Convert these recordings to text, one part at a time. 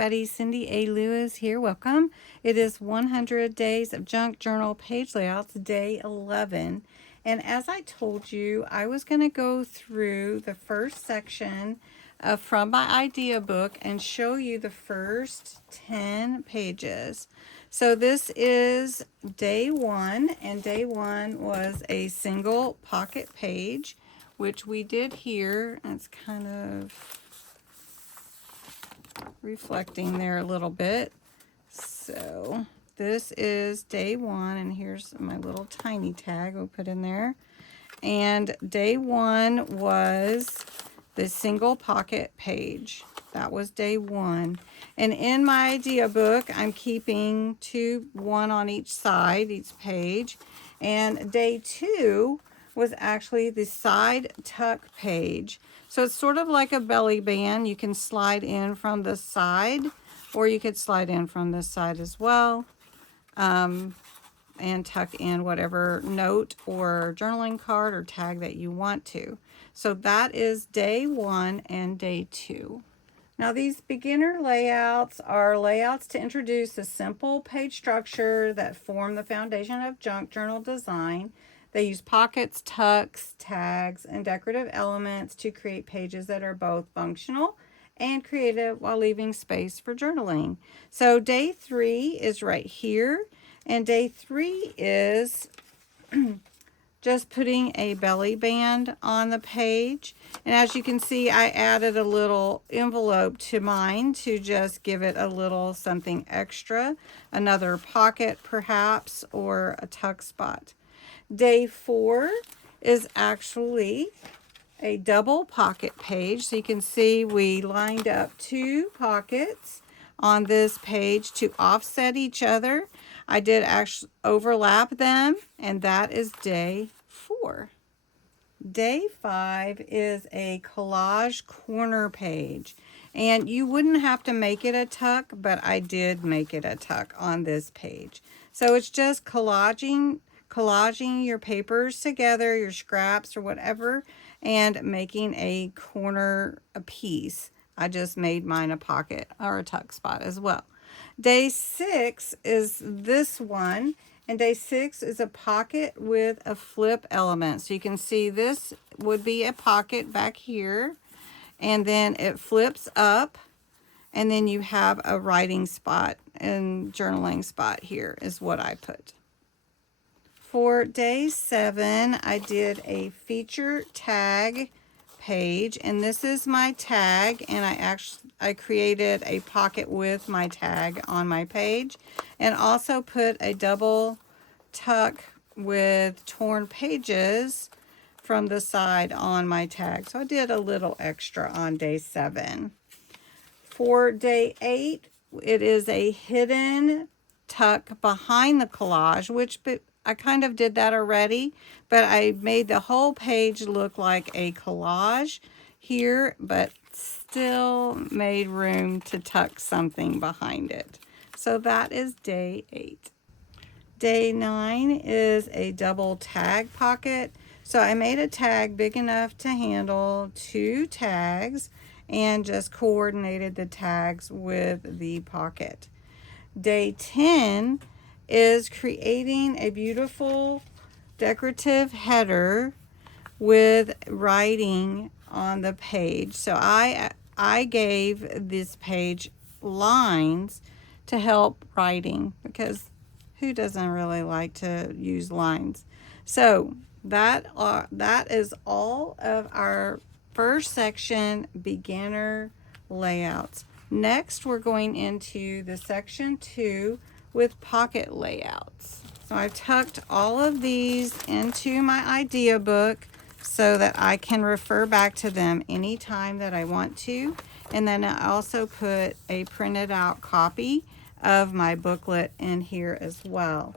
everybody. Cindy A. Lewis here. Welcome. It is 100 Days of Junk Journal Page Layouts, day 11. And as I told you, I was going to go through the first section from my idea book and show you the first 10 pages. So this is day 1, and day 1 was a single pocket page, which we did here. It's kind of reflecting there a little bit. So this is day 1, and here's my little tiny tag we'll put in there. And day 1 was the single pocket page. That was day 1. And in my idea book, I'm keeping one on each side, each page. And day 2 was actually the side tuck page. So it's sort of like a belly band. You can slide in from the side, or you could slide in from this side as well, and tuck in whatever note or journaling card or tag that you want to. So that is day 1 and day 2. Now these beginner layouts are layouts to introduce a simple page structure that form the foundation of junk journal design. They use pockets, tucks, tags, and decorative elements to create pages that are both functional and creative while leaving space for journaling. So day 3 is right here, and day 3 is just putting a belly band on the page. And as you can see, I added a little envelope to mine to just give it a little something extra, another pocket perhaps, or a tuck spot. Day 4 is actually a double pocket page. So you can see we lined up 2 pockets on this page to offset each other. I did actually overlap them, and that is day 4. Day 5 is a collage corner page, and you wouldn't have to make it a tuck, but I did make it a tuck on this page. So it's just collaging your papers together, your scraps or whatever, and making a corner a piece. I just made mine a pocket or a tuck spot as well. Day 6 is this one, and day 6 is a pocket with a flip element. So you can see this would be a pocket back here, and then it flips up, and then you have a writing spot and journaling spot here is what I put. For day 7, I did a feature tag page, and this is my tag, and I created a pocket with my tag on my page, and also put a double tuck with torn pages from the side on my tag. So I did a little extra on day 7. For day 8, it is a hidden tuck behind the collage, which I kind of did that already, but I made the whole page look like a collage here, but still made room to tuck something behind it. So that is day 8. Day 9 is a double tag pocket. So I made a tag big enough to handle 2 tags and just coordinated the tags with the pocket. Day 10 is creating a beautiful decorative header with writing on the page. So I gave this page lines to help writing, because who doesn't really like to use lines? So that is all of our first section, beginner layouts. Next, we're going into the section 2 with pocket layouts. So I tucked all of these into my idea book so that I can refer back to them anytime that I want to. And then I also put a printed out copy of my booklet in here as well.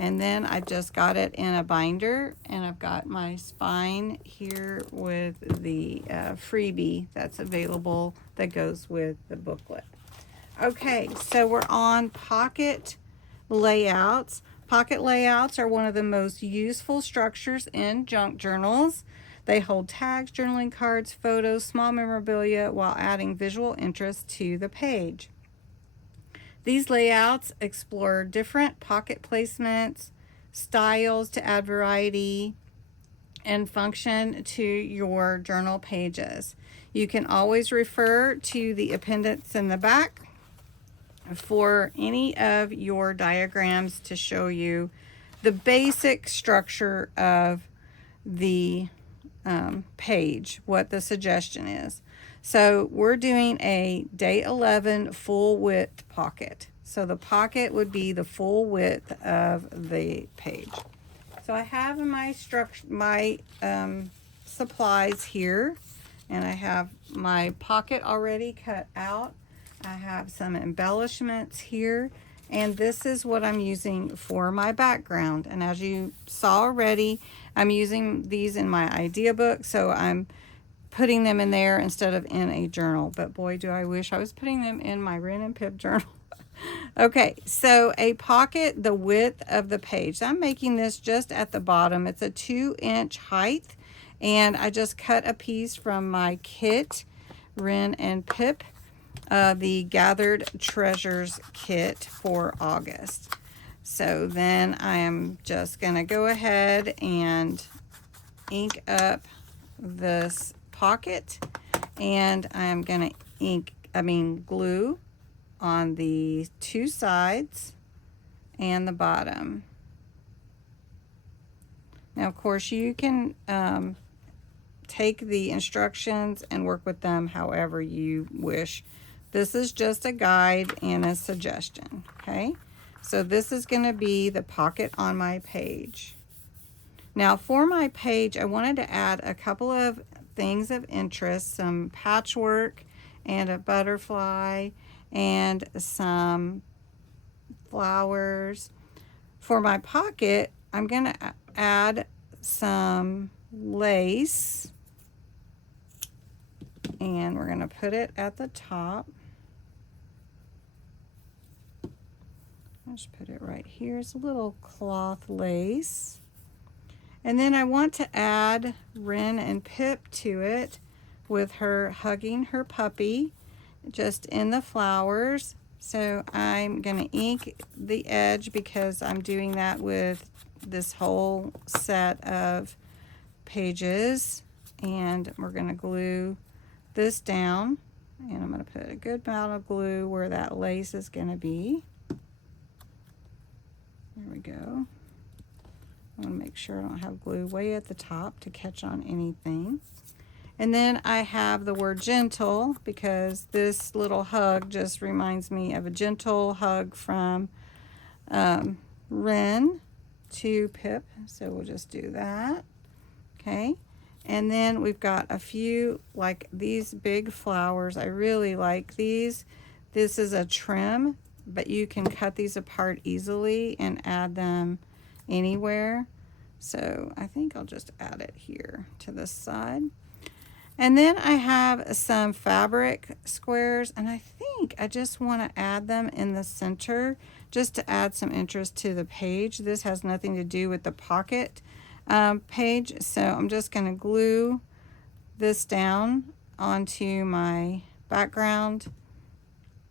And then I just got it in a binder, and I've got my spine here with the freebie that's available that goes with the booklet. Okay, so we're on pocket layouts. Pocket layouts are one of the most useful structures in junk journals. They hold tags, journaling cards, photos, small memorabilia while adding visual interest to the page. These layouts explore different pocket placements, styles to add variety, and function to your journal pages. You can always refer to the appendix in the back for any of your diagrams to show you the basic structure of the page, what the suggestion is. So we're doing a day 11 full width pocket. So the pocket would be the full width of the page. So I have my supplies here, and I have my pocket already cut out. I have some embellishments here, and this is what I'm using for my background. And as you saw already, I'm using these in my idea book, so I'm putting them in there instead of in a journal. But boy, do I wish I was putting them in my Ren and Pip journal. Okay, so a pocket, the width of the page. I'm making this just at the bottom. It's a 2-inch height, and I just cut a piece from my kit, Ren and Pip, the Gathered Treasures kit for August. So then I am just going to go ahead and ink up this pocket, and I'm going to glue on the 2 sides and the bottom. Now, of course, you can take the instructions and work with them however you wish. This is just a guide and a suggestion, okay? So this is going to be the pocket on my page. Now, for my page, I wanted to add a couple of things of interest, some patchwork and a butterfly and some flowers. For my pocket, I'm going to add some lace, and we're going to put it at the top. I'll just put it right here. It's a little cloth lace. And then I want to add Ren and Pip to it with her hugging her puppy just in the flowers. So I'm going to ink the edge because I'm doing that with this whole set of pages. And we're going to glue this down. And I'm going to put a good amount of glue where that lace is going to be. There we go. I want to make sure I don't have glue way at the top to catch on anything. And then I have the word gentle because this little hug just reminds me of a gentle hug from Ren to Pip. So we'll just do that. Okay. And then we've got a few like these big flowers. I really like these. This is a trim, but you can cut these apart easily and add them anywhere. So I think I'll just add it here to this side. And then I have some fabric squares, and I think I just want to add them in the center just to add some interest to the page. This has nothing to do with the pocket page, so I'm just going to glue this down onto my background,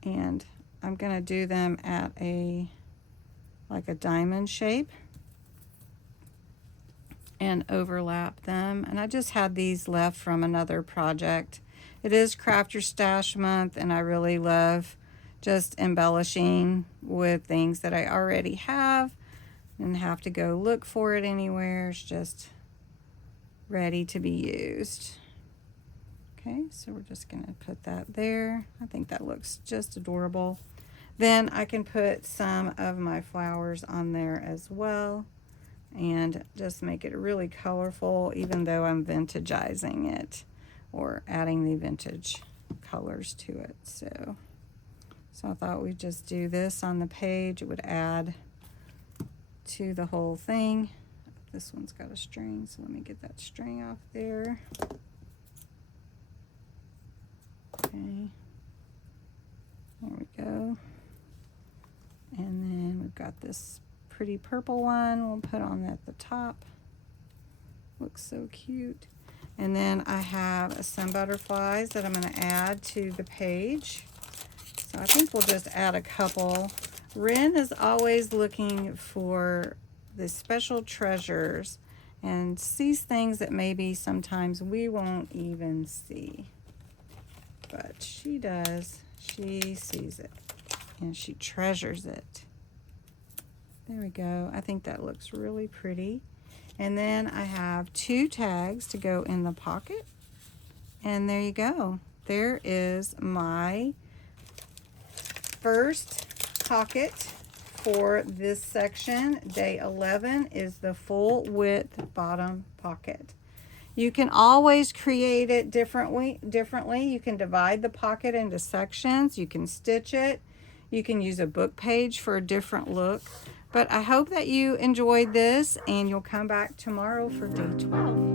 and I'm going to do them at like a diamond shape and overlap them. And I just had these left from another project. It is Craft Your Stash month, and I really love just embellishing with things that I already have and have to go look for it anywhere. It's just ready to be used. Okay, so we're just gonna put that there. I think that looks just adorable. Then I can put some of my flowers on there as well and just make it really colorful, even though I'm vintagizing it or adding the vintage colors to it. So I thought we'd just do this on the page. It would add to the whole thing. This one's got a string, so let me get that string off there. Okay, there we go. And then we've got this pretty purple one we'll put on at the top. Looks so cute. And then I have some butterflies that I'm going to add to the page. So I think we'll just add a couple. Ren is always looking for the special treasures and sees things that maybe sometimes we won't even see. But she does. She sees it and she treasures it. There we go. I think that looks really pretty. And then I have 2 tags to go in the pocket. And there you go. There is my first pocket for this section. Day 11 is the full width bottom pocket. You can always create it differently. You can divide the pocket into sections. You can stitch it. You can use a book page for a different look. But I hope that you enjoyed this and you'll come back tomorrow for day 12.